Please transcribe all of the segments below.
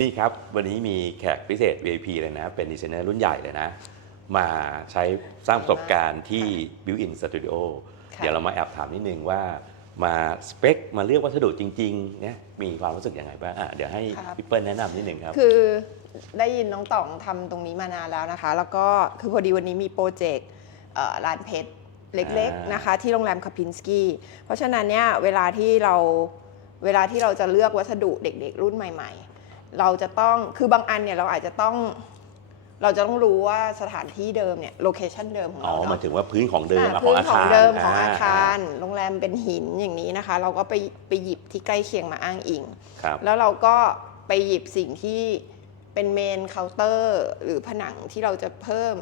นี่ครับ วันนี้มีแขกพิเศษ VIP เลยนะ เป็นดีไซเนอร์รุ่นใหญ่เลยนะ มาใช้สร้างประสบการณ์ที่ Built-in Studio ค่ะ เดี๋ยวเรามาแอบถามนิดนึงว่ามาสเปค มาเลือกวัสดุจริงๆเนี่ยมีความรู้สึกยังไงบ้างอะเดี๋ยวให้ครับ พี่เปิ้ลแนะนำนิดนึงครับ คือได้ยินน้องต่องทำตรงนี้มานานแล้วนะคะ แล้วก็คือพอดีวันนี้มีโปรเจกต์เอ่อร้านเพชรเล็กอ่าๆนนะคะ ที่โรงแรมคาพินสกี้เพราะฉะนั้นเนี่ยเวลาที่เราเวลาที่เราจะเลือกวัสดุเด็กๆ รุ่นใหม่ ๆ เราจะต้องคือบางอันเนี่ยเราอาจจะต้องเราจะต้องรู้ว่าสถานที่เดิมเนี่ยโลเคชันเดิมของอ๋อเราหมายเนาะถึงว่าพื้นของเดิมอ่าอะขอพื้งนอาขอคางรเดิมของอาอ่คาร โรงแรมเป็นหินอย่างนี้นะคะ เราก็ไปไปหยิบที่ใกล้เคียงมาอ้างอิง ครับ แล้วเราก็ไปหยิบสิ่งที่เป็นเมนเคาน์เตอร์ หรือผนังที่เราจะเพิ่ม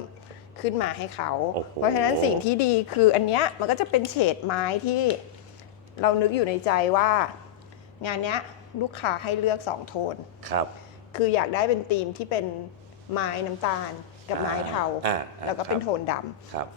ขึ้นมาให้เขา โอ้โห เพราะฉะนั้นสิ่งที่ดีคืออันเนี้ยมันก็จะเป็นเฉดไม้ที่เรานึกอยู่ในใจว่า งานเนี้ย ลูกค้าให้เลือกสองโทน ครับ คืออยากได้เป็นธีมที่เป็นไม้น้ำตาล กับไม้เทา อ่าอ่าแล้วก็เป็นครับ โทนดำ ครับ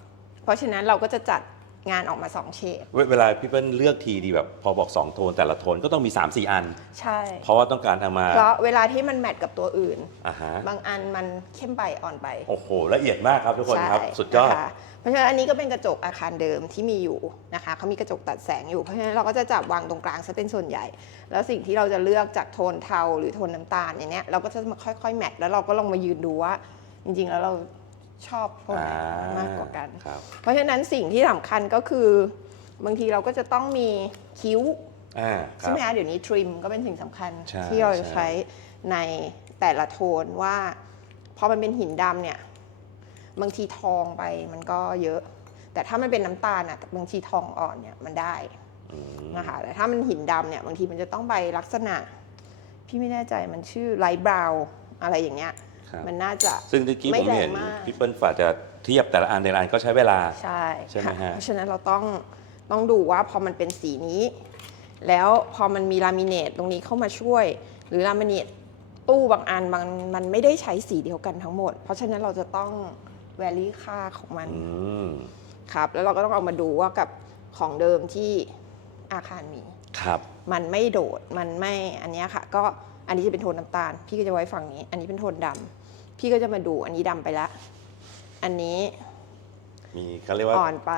เพราะฉะนั้นเราก็จะจัด งานออกมาสองเฉดเวเวลาพี่เปิ้ลเลือกทีดีแบบพอบอก 2 โทนแต่ละโทนก็ต้องมี 3 4 อัน ใช่ เพราะว่าต้องการเอามาเพราะเวลาที่มันแมทกับตัวอื่น อ่าฮะบางอันมันเข้มไปอ่อนไปโอ้โหละเอียดมากครับทุกคนครับใช่สุดยอด นะคะเพราะฉะนั้นอันนี้ก็เป็นกระจกอาคารเดิมที่มีอยู่นะคะเขามีกระจกตัดแสงอยู่เพราะฉะนั้นเราก็จะจับวางตรงกลางซะเป็นส่วนใหญ่ แล้วสิ่งที่เราจะเลือกจากโทนเทาหรือโทนน้ำตาลอย่างเนี้ยเราก็จะมาค่อยๆแมทแล้วเราก็ลองมายืนดูว่า จริงๆแล้วเรา ชอบโทนไหนมากกว่ากัน ครับ เพราะฉะนั้นสิ่งที่สำคัญก็คือบางทีเราก็จะต้องมีคิ้วอ่าคใช่รับ ไหมคะเดี๋ยวนี้ทริมก็เป็นสิ่งสำคัญใช่ที่เราจะใช่ ใช้ในแต่ละโทนว่าพอมันเป็นหินดำเนี่ย บางทีทองไปมันก็เยอะ แต่ถ้ามันเป็นน้ำตาลอะบางทีทองอ่อนเนี่ยมันได้อืมนะคะแต่ถ้ามันหินดำเนี่ยบางทีมันจะต้องไปลักษณะ พี่ไม่แน่ใจมันชื่อไลท์บราวอะไรอย่างเงี้ย ครับ มันน่าจะ ซึ่งเมื่อกี้ไม่ผมเห็นแรงมาก พี่เปิ้ลฝ่าจะเทียบแต่ละอันแต่ละอันก็ใช้เวลา ใช่ใช่ไหมค่ะฮะ เพราะฉะนั้นเราต้องต้องดูว่าพอมันเป็นสีนี้ แล้วพอมันมีลามิเนตตรงนี้เข้ามาช่วย หรือลามิเนตตู้บางอันบางมันไม่ได้ใช้สีเดียวกันทั้งหมด เพราะฉะนั้นเราจะต้องแวลี่ค่าของมันอืมครับ แล้วเราก็ต้องเอามาดูว่ากับของเดิมที่อาคารมี ครับ มันไม่โดด มันไม่ อันเนี้ยค่ะ ก็ อันนี้จะเป็นโทนน้ำตาล พี่ก็จะไว้ฝั่งนี้ อันนี้เป็นโทนดำ พี่ก็จะมาดูอันนี้ดำไปละ อันนี้มีเขาเรียกว่าอ่อนไป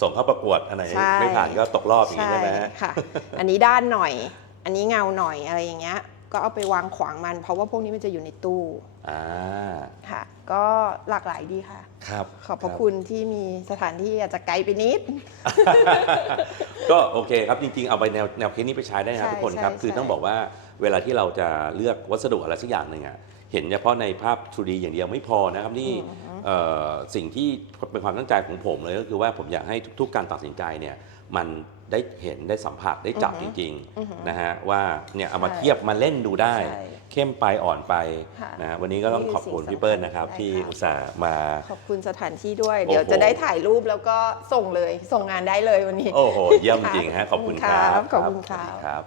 ส่งเข้าประกวดอันไหนใช่ ไม่ผ่านก็ตกรอบอย่างนี้ใช่ไหมฮะค่ะ อันนี้ด้านหน่อย อันนี้เงาหน่อยอะไรอย่างเงี้ย ก็เอาไปวางขวางมัน เพราะว่าพวกนี้มันจะอยู่ในตู้อ่าค่ะ ก็หลากหลายดีค่ะ ครับขอบพระรัคุณที่มีสถานที่อาจจะไกลไปนิด ก็โอเคครับจริงๆเอาไปแนวแนวคิดนี้ไปใช้ได้นะครับใช่ทุกคนครับ ใช่คือใช่ ต้องบอกว่าเวลาที่เราจะเลือกวัสดุอะไรสักอย่างหนึ่งอะ เห็นเฉพาะในภาพ 2D อย่างเดียวไม่พอนะครับนี่เอ่อสิ่งที่เป็นความตั้งใจของผมเลยก็คือว่าผมอยากให้ทุก ๆ การตัดสินใจเนี่ยมันได้เห็นได้สัมผัสได้จับจริงๆนะฮะว่าเนี่ยเอามาใช่เทียบมาเล่นดูได้ใช่เข้มไปอ่อนไปค่ะนะฮะวันนี้ก็ต้องขอบคุณนี่คือพี่เปิ้ลนะครับสิ่งสำคัญที่ได้ค่ะอุตส่าห์มา ขอบคุณสถานที่ด้วยโอ้โหเดี๋ยวจะได้ถ่ายรูปแล้วก็ส่งเลย ส่งงานได้เลยวันนี้ โอ้โห เยี่ยมจริงฮะขอบคุณครับ ขอบคุณครับสวัสดีครับ